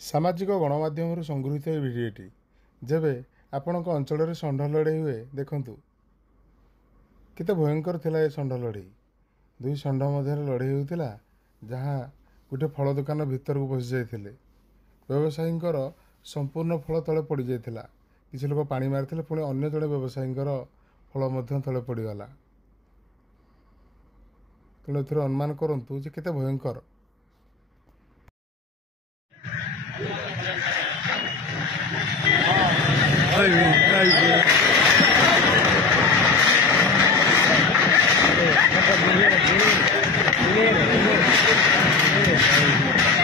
सामाजिक गणमाध्यम संगृहीत भिडियोटी जेबे आपण अंचल षंढ लड़े हुए देखु केते भयंकर थिला ए षंढ लड़े दुई षंढ मध्य लड़े होता जहाँ गोटे फल दुकान भितर को पशि जाते व्यवसायी संपूर्ण फल तले पड़ जाता किसी लोग पानी मारी पुणी अन्य जड़े व्यवसायी फल तले पड़गला तेणु ए अनुमान करूँ केते भयंकर। Dinero.